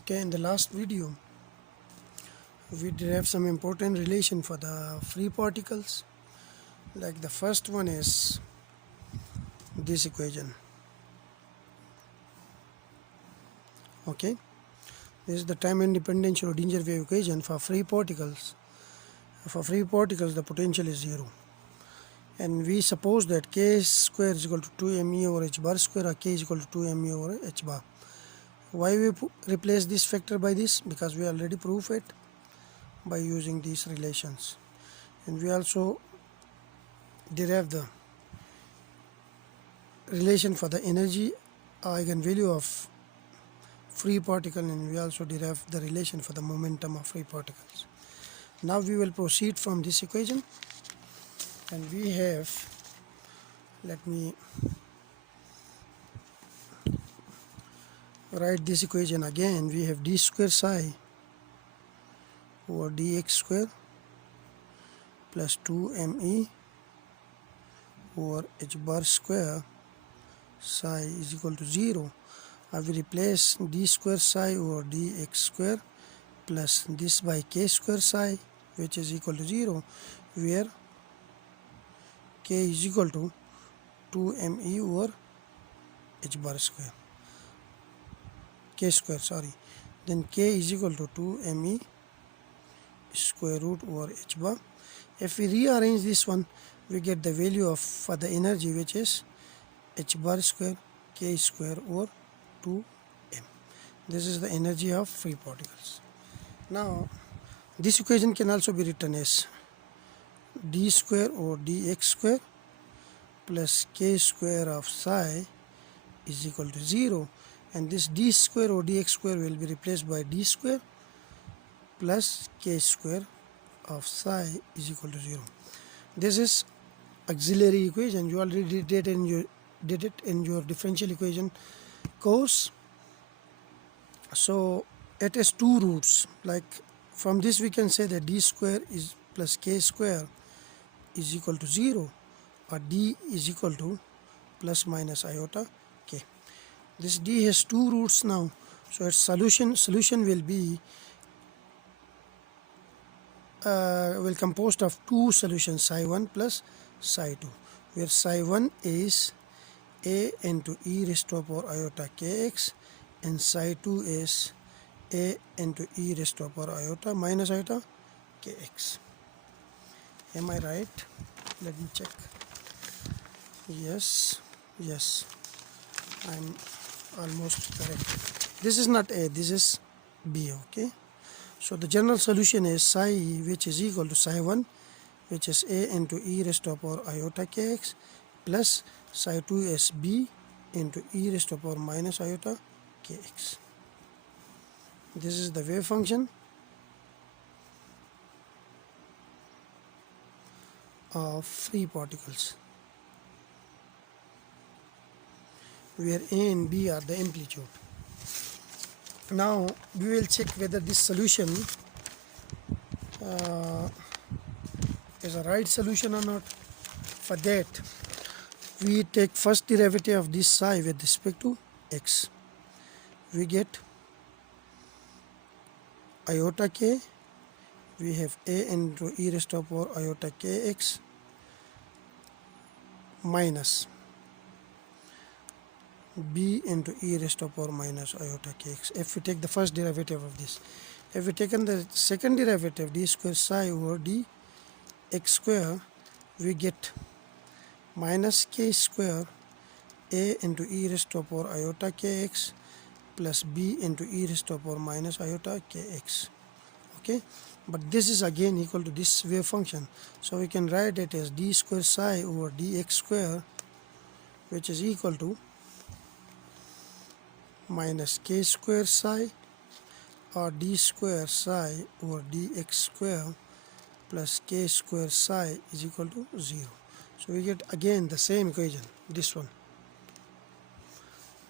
Okay, in the last video we derived some important relation for the free particles. Like the first one is this equation. Okay, this is the time independent Schrodinger wave equation for free particles. For free particles the potential is 0, and we suppose that k square is equal to 2 me over h bar square, or k is equal to 2 me over h bar. Why we replace this factor by this? Because we already prove it by using these relations, and we also derive the relation for the energy eigenvalue of free particle, and we also derive the relation for the momentum of free particles. Now we will proceed from this equation, and we have, let me write this equation again. We have d square psi over dx square plus 2me over h bar square psi is equal to 0. I will replace d square psi over dx square plus this by k square psi, which is equal to 0, where k is equal to 2me over h bar square, k square, sorry. Then k is equal to 2me square root over h bar. If we rearrange this one, we get the value of for the energy, which is h bar square k square over 2m. This is the energy of free particles. Now this equation can also be written as d square over dx square plus k square of psi is equal to 0, and this d square over dx square will be replaced by d square plus k square of psi is equal to 0. This is auxiliary equation. You already did it in your differential equation course. So it has two roots. Like from this we can say that d square is plus k square is equal to 0, or d is equal to plus minus iota k. This d has two roots now, so its solution will be will composed of two solutions, psi 1 plus psi 2, where psi 1 is a into e raised to the power iota kx, and psi 2 is a into e raised to the power iota minus iota kx. Am I right? Let me check. Yes, I'm almost correct. This is not a, this is b. Okay, so the general solution is psi, which is equal to psi 1, which is a into e raised to the power iota kx, plus psi 2 is b into e raised to the power minus iota kx. This is the wave function of free particles, where a and b are the amplitude. Now we will check whether this solution is a right solution or not. For that, we take first derivative of this psi with respect to x. We get iota k, we have a into e raised to the power iota kx minus b into e raised to the power minus iota kx. If we take the first derivative of this, if we taken the second derivative, d square psi over d x square, we get minus k square a into e raised to the power iota kx plus b into e raised to the power minus iota kx. Okay, but this is again equal to this wave function, so we can write it as d square psi over dx square, which is equal to minus k square psi, or d square psi over dx square plus k square psi is equal to 0. So we get again the same equation, this one,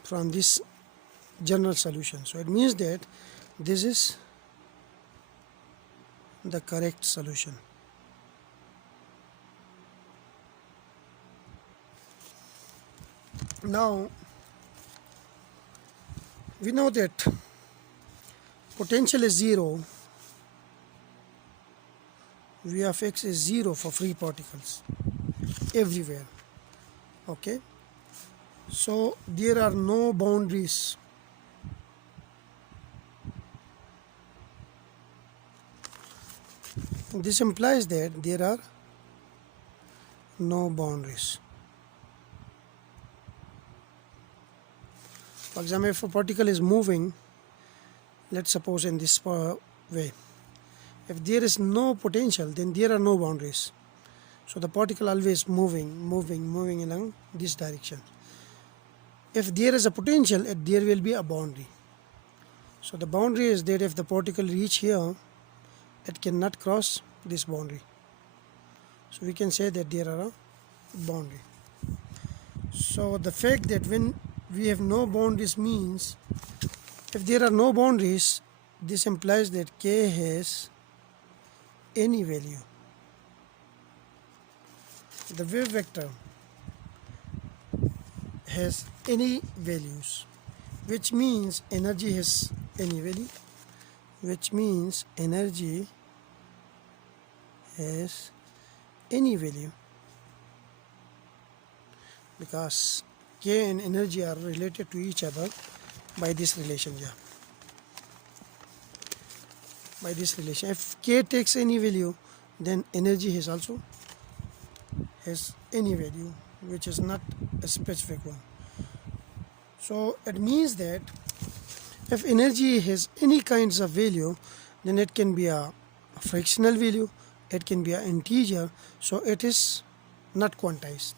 from this general solution. So it means that this is the correct solution. Now we know that potential is 0, v of x is 0 for free particles everywhere. Okay, so there are no boundaries. This implies that there are no boundaries. For example, if a particle is moving, let's suppose in this way, if there is no potential, then there are no boundaries. So the particle always moving along this direction. If there is a potential, there will be a boundary. So the boundary is that if the particle reach here, it cannot cross this boundary. So we can say that there are a boundary. So the fact that when we have no boundaries means, if there are no boundaries, this implies that k has any value. The wave vector has any values, which means energy has any value, which means energy has any value, because k and energy are related to each other by this relation here. By this relation, if k takes any value, then energy has also has any value, which is not a specific one. So it means that if energy has any kinds of value, then it can be a fractional value, it can be an integer, so it is not quantized,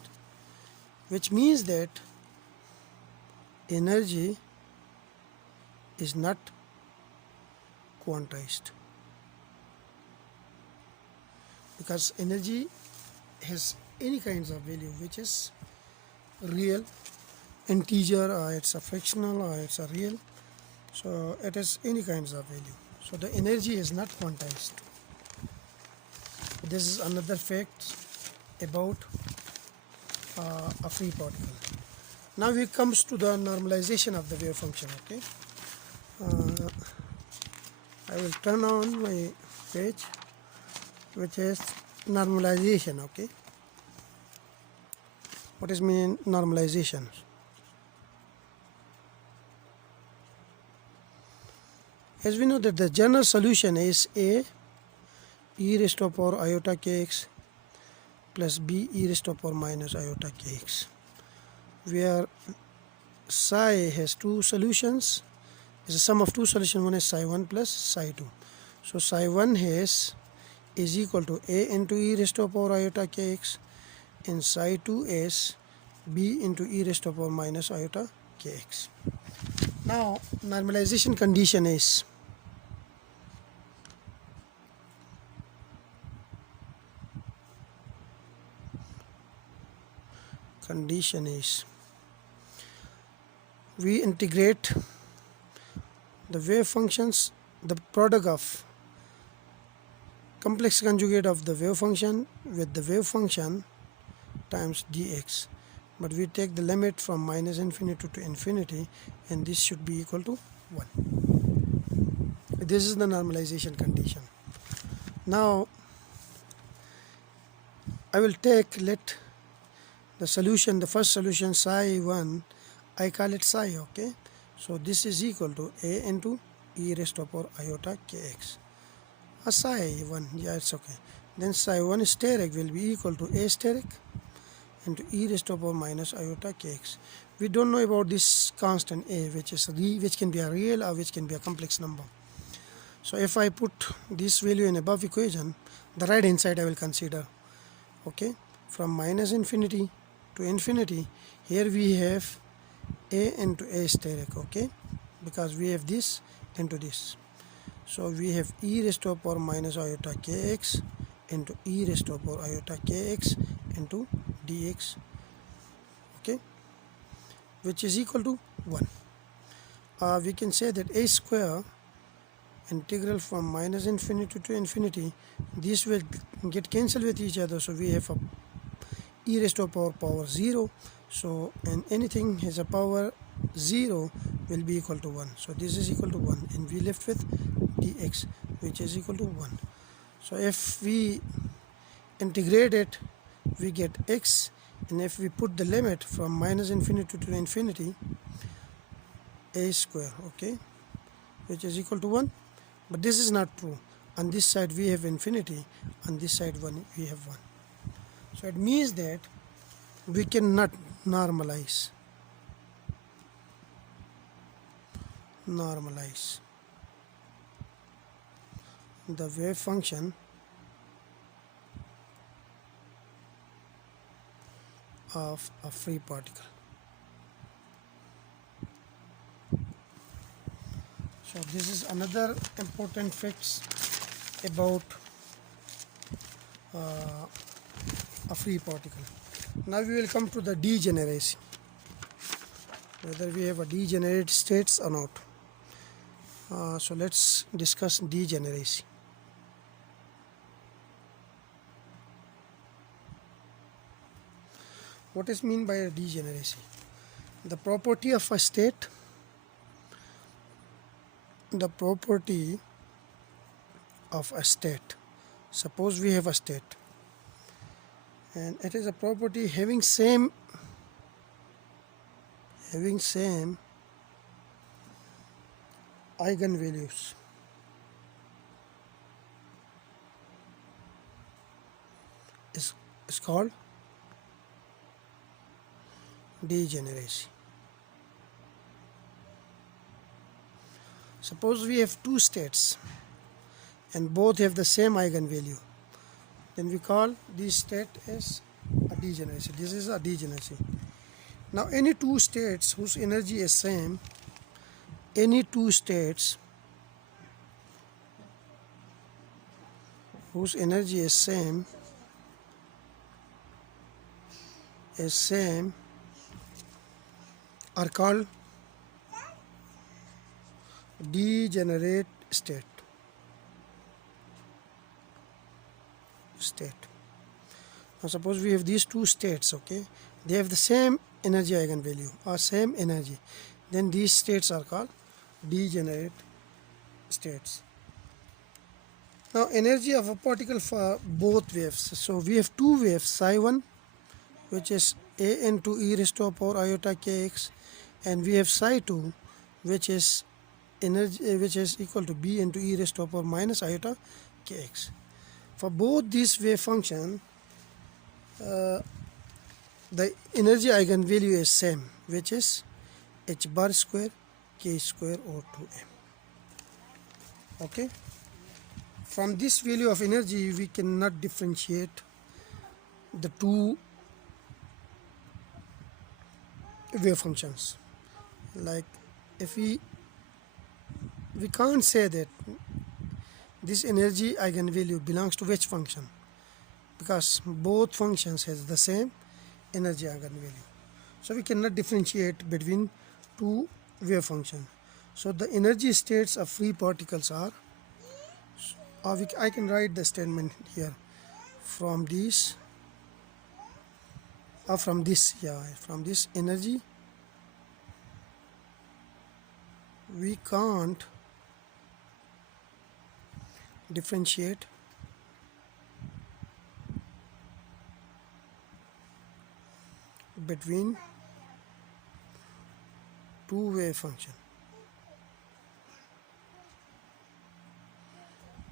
which means that energy is not quantized, because energy has any kinds of value, which is real, integer, or it's a fractional, or it's a real. So it is any kinds of value. So the energy is not quantized. This is another fact about a free particle. Now we comes to the normalization of the wave function. Okay, I will turn on my page, which is normalization. Okay, what is mean normalization? As we know that the general solution is a e raised to the power iota kx plus b e raised to the power minus iota kx, where psi has two solutions, is a sum of two solutions, one is psi 1 plus psi 2. So psi 1 is equal to a into e raised to the power iota kx, and psi 2 is b into e raised to the power minus iota kx. Now normalization condition is we integrate the wave functions, the product of complex conjugate of the wave function with the wave function times dx, but we take the limit from minus infinity to infinity, and this should be equal to 1. This is the normalization condition. Now I will let the solution, the first solution psi 1, I call it psi. Okay, so this is equal to a into e raised to the power iota kx. A psi 1, yeah, it's okay. Then psi 1 steric will be equal to a steric into e raised to the power minus iota kx. We don't know about this constant a, which can be a real or which can be a complex number. So if I put this value in above equation, the right hand side I will consider. Okay, from minus infinity to infinity, here we have a into a steric. Okay, because we have this into this, so we have e raised to the power minus iota kx into e raised to the power iota kx into dx. Okay, which is equal to 1. We can say that a square integral from minus infinity to infinity, this will get cancelled with each other, so we have a e raised to the power 0. So and anything has a power 0 will be equal to 1. So this is equal to 1, and we left with dx, which is equal to 1. So if we integrate it, we get x, and if we put the limit from minus infinity to infinity, a square, okay, which is equal to 1. But this is not true. On this side we have infinity, on this side we have 1. So it means that we cannot normalize the wave function of a free particle. So this is another important facts about a free particle. Now we will come to the degeneracy, whether we have a degenerate states or not. So let's discuss degeneracy. What is meant by a degeneracy? The property of a state, suppose we have a state, and it is a property having same eigenvalues, is called degeneracy. Suppose we have two states and both have the same eigenvalue, then we call this state as a degeneracy. This is a degeneracy. Now any two states whose energy is same, are called degenerate state. Now suppose we have these two states, okay, they have the same energy eigenvalue or same energy, then these states are called degenerate states. Now energy of a particle for both waves, so we have two waves, psi 1, which is a into e raised to the power iota kx, and we have psi 2, which is energy, which is equal to b into e raised to the power minus iota kx. For both these wave function, the energy eigenvalue is same, which is h bar square k square over 2m. Okay, from this value of energy we cannot differentiate the two wave functions. Like if we can't say that this energy eigenvalue belongs to which function, because both functions has the same energy eigenvalue. So we cannot differentiate between two wave functions. So the energy states of free particles are, I can write the statement here, from this energy we can't differentiate between two wave function.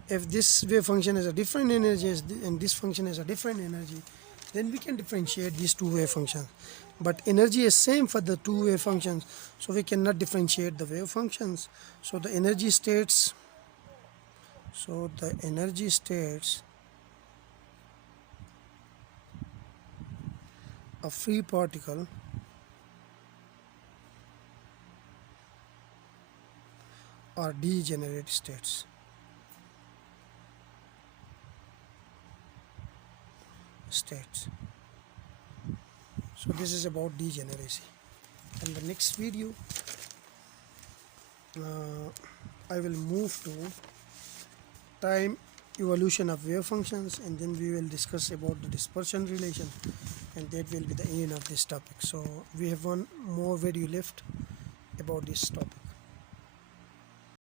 If this wave function has a different energy and this function has a different energy, then we can differentiate these two wave functions. But energy is same for the two wave functions, so we cannot differentiate the wave functions. So the energy states a free particle are degenerate states. So this is about degeneracy. In the next video I will move to time evolution of wave functions, and then we will discuss about the dispersion relation, and that will be the end of this topic. So we have one more video left about this topic.